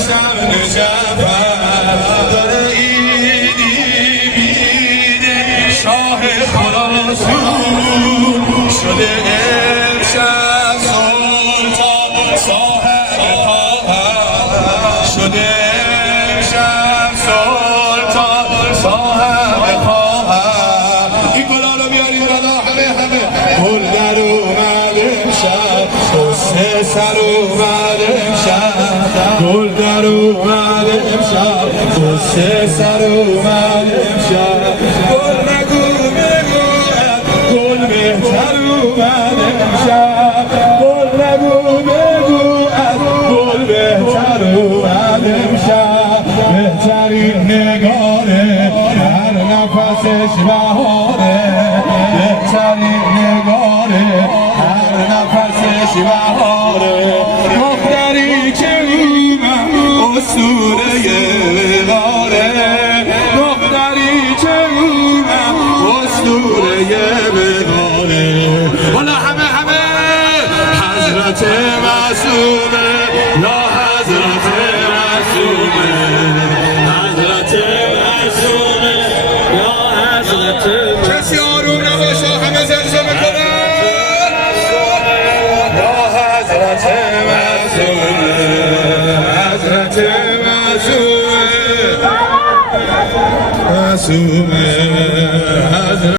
شب جعفر داره ایدی میده شاه خراسان شده امشب سلطان صاحب خواهر شده امشب سلطان صاحب خواهر این گلا رو بیاریم بالا همه گل در اومد امشب قصه سر اومد امشب گل در اومد امشب قصه سر اومد امشب گل نگو بگو گل بهتر اومد امشب گل نگو بگو گل بهتر اومد امشب بهترین نگاره هر نفسش بهاره بهترین نگاره هر نفسش بهاره دختری که اومد اسطوره وقاره دختری که اومد اسطوره وقاره والا همه حضرت معصومه یا حضرت معصومه حضرت معصومه یا حضرت کسی آروم نباشه همه زلزله کنن یا حضرت معصومه حضرت معصومه معصومه